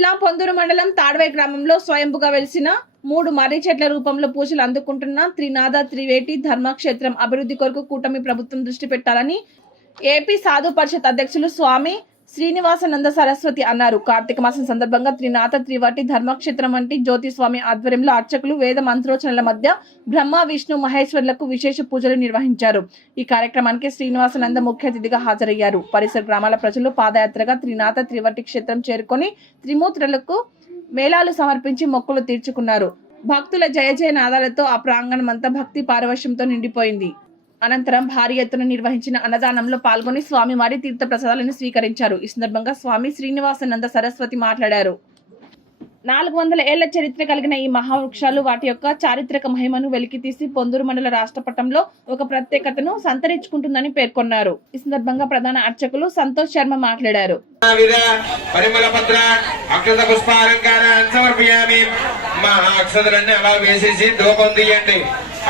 జిల్లా పొందూరు మండలం తాడ్వై గ్రామంలో స్వయంభుగా వెలిసిన 3 మర్రి చెట్ల రూపంలో పూజలు అందుకుంటున్న త్రినాథ త్రివేటి ధర్మక్షేత్రం అభివృద్ధి కొరకు కూటమి ప్రభుత్వం దృష్టి పెట్టాలని ఏపీ సాధు పరిషత్ అధ్యక్షులు స్వామి శ్రీనివాసానంద సరస్వతి అన్నారు. కార్తీక మాసం సందర్భంగా త్రినాథ త్రివేటి ధర్మక్షేత్రం వంటి జ్యోతి స్వామి ఆధ్వర్యంలో అర్చకులు వేద మంత్రోచ్చరణల మధ్య బ్రహ్మ విష్ణు మహేశ్వర్లకు విశేష పూజలు నిర్వహించారు. ఈ కార్యక్రమానికి శ్రీనివాసానంద ముఖ్య అతిథిగా హాజరయ్యారు. పరిసర గ్రామాల ప్రజలు పాదయాత్రగా త్రినాథ త్రివేటి క్షేత్రం చేరుకొని త్రిమూర్తులకు మేళాలు సమర్పించి మొక్కులు తీర్చుకున్నారు. భక్తుల జయ జయ నాదాలతో ఆ ప్రాంగణమంతా భక్తి పారవశ్యంతో నిండిపోయింది. అనంతరం భారీ ఎత్తున నిర్వహించిన అన్నదానంలో పాల్గొని స్వామి వారి తీర్థ ప్రసాదాలను స్వీకరించారు. ఈ సందర్భంగా స్వామి శ్రీనివాసానంద సరస్వతి మాట్లాడారు. 400 ఏళ్ల చరిత్ర కలిగిన ఈ మహావృక్షాలు వాటి యొక్క చారిత్రక మహిమను వెలికితీసి పొందూరు మండల రాష్ట్ర పట్టంలో ఒక ప్రత్యేకతను సంతరించుకుంటుందని పేర్కొన్నారు. ఈ సందర్భంగా ప్రధాన అర్చకులు సంతోష్ శర్మ మాట్లాడారు.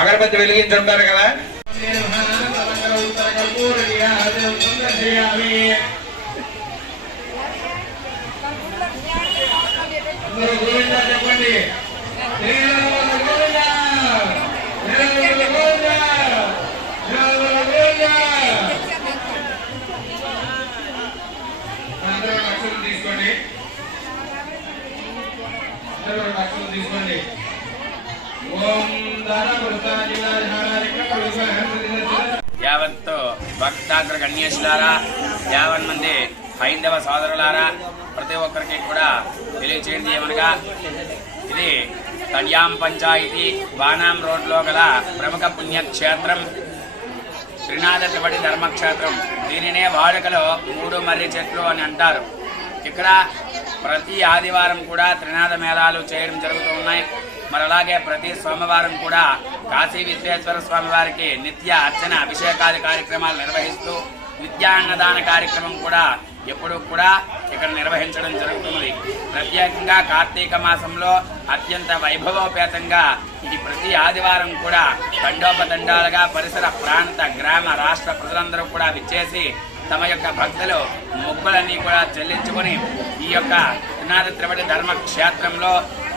అగరబత్తి వెలిగించుంటారు కదా. చెప్పండి. తీసుకోండి. తీసుకోండి. యావత్తు భక్తాగ్ర గణ్యేశులారా, యావన్ మంది హైందవ సోదరులారా, ప్రతి ఒక్కరికి కూడా తెలియచేయండి ఏమనగా, ఇది తడియాం పంచాయతీ బాణాం రోడ్లో గల ప్రముఖ పుణ్యక్షేత్రం త్రినాథ త్రివేటి ధర్మక్షేత్రం. దీనినే వాడుకలో 3 మర్రి చెట్లు అని అంటారు. ఇక్కడ ప్రతి ఆదివారం కూడా త్రినాథ మేళాలు చేయడం జరుగుతూ ఉన్నాయి. మరి అలాగే ప్రతి సోమవారం కూడా కాశీ విశ్వేశ్వర స్వామి వారికి నిత్య అర్చన అభిషేకాది కార్యక్రమాలు నిర్వహిస్తూ నిత్యాన్నదాన కార్యక్రమం కూడా ఎప్పుడూ కూడా ఇక్కడ నిర్వహించడం జరుగుతుంది. ప్రత్యేకంగా కార్తీక మాసంలో అత్యంత వైభవోపేతంగా ఇది ప్రతి ఆదివారం కూడా తండోపతండాలుగా పరిసర ప్రాంత గ్రామ రాష్ట్ర ప్రజలందరూ కూడా విచ్చేసి తమ యొక్క భక్తులు మొక్కులన్నీ కూడా చెల్లించుకొని ఈ యొక్క త్రినాథ త్రివేటి ధర్మక్షేత్రంలో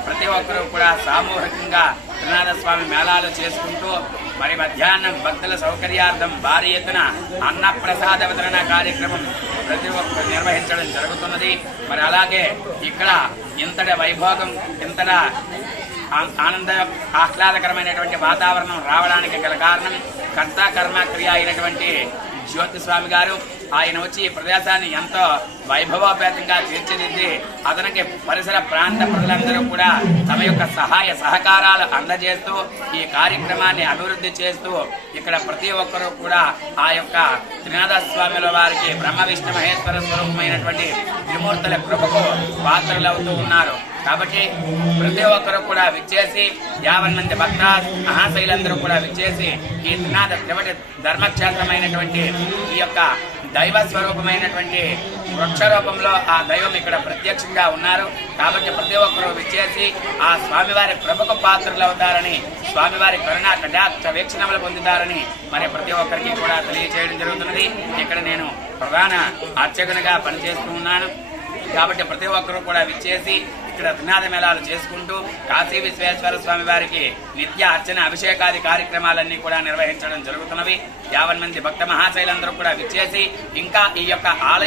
ప్రతి ఒక్కరూ కూడా సామూహికంగా త్రినాథ స్వామి మేళాలు చేసుకుంటూ మరి మధ్యాహ్నం భక్తుల సౌకర్యార్థం భారీ ఎత్తున అన్నప్రసాద వితరణ కార్యక్రమం ప్రతి ఒక్కరు నిర్వహించడం జరుగుతున్నది. మరి అలాగే ఇక్కడ ఇంతటి వైభోగం, ఇంతటి ఆనంద ఆహ్లాదకరమైనటువంటి వాతావరణం రావడానికి గల కారణం కర్త కర్మ క్రియ అయినటువంటి జ్యోతి స్వామి గారు. ఆయన వచ్చి ఈ ప్రదేశాన్ని ఎంతో వైభవోపేతంగా తీర్చిదిద్ది అతనికి పరిసర ప్రాంత ప్రజలందరూ కూడా తమ యొక్క సహాయ సహకారాలు అందజేస్తూ ఈ కార్యక్రమాన్ని అభివృద్ధి చేస్తూ ఇక్కడ ప్రతి ఒక్కరూ కూడా ఆ యొక్క త్రినాథ స్వామిల వారికి బ్రహ్మ విష్ణు మహేశ్వర స్వరూపమైనటువంటి త్రిమూర్తుల కృపకు పాత్రలవుతూ ఉన్నారు. కాబట్టి ప్రతి ఒక్కరూ కూడా విచ్చేసి 50 మంది భక్త మహాశైలందరూ కూడా విచ్చేసి ఈ త్రినాథ త్రివేటి ధర్మక్షేత్రమైనటువంటి ఈ యొక్క దైవ స్వరూపమైనటువంటి వృక్ష రూపంలో ఆ దైవం ఇక్కడ ప్రత్యక్షంగా ఉన్నారు. కాబట్టి ప్రతి ఒక్కరూ విచ్చేసి ఆ స్వామివారి కృపకు పాత్రలు అవుతారని, స్వామివారి కరుణా కటాక్ష వీక్షణములు పొందుతారని మరి ప్రతి ఒక్కరికి కూడా తెలియజేయడం జరుగుతున్నది. ఇక్కడ నేను ప్రధాన అర్చకునిగా పనిచేస్తూ ఉన్నాను. కాబట్టి ప్రతి ఒక్కరూ కూడా విచ్చేసి ఇక్కడ త్రినాథ మేళాలు చేసుకుంటూ కాశీ విశ్వేశ్వర స్వామి వారికి నిత్య అర్చన అభిషేకాది కార్యక్రమాలన్నీ కూడా నిర్వహించడం జరుగుతున్నవి. 50 మంది భక్త మహాశైలందరూ కూడా విచ్చేసి ఇంకా ఈ యొక్క ఆలయ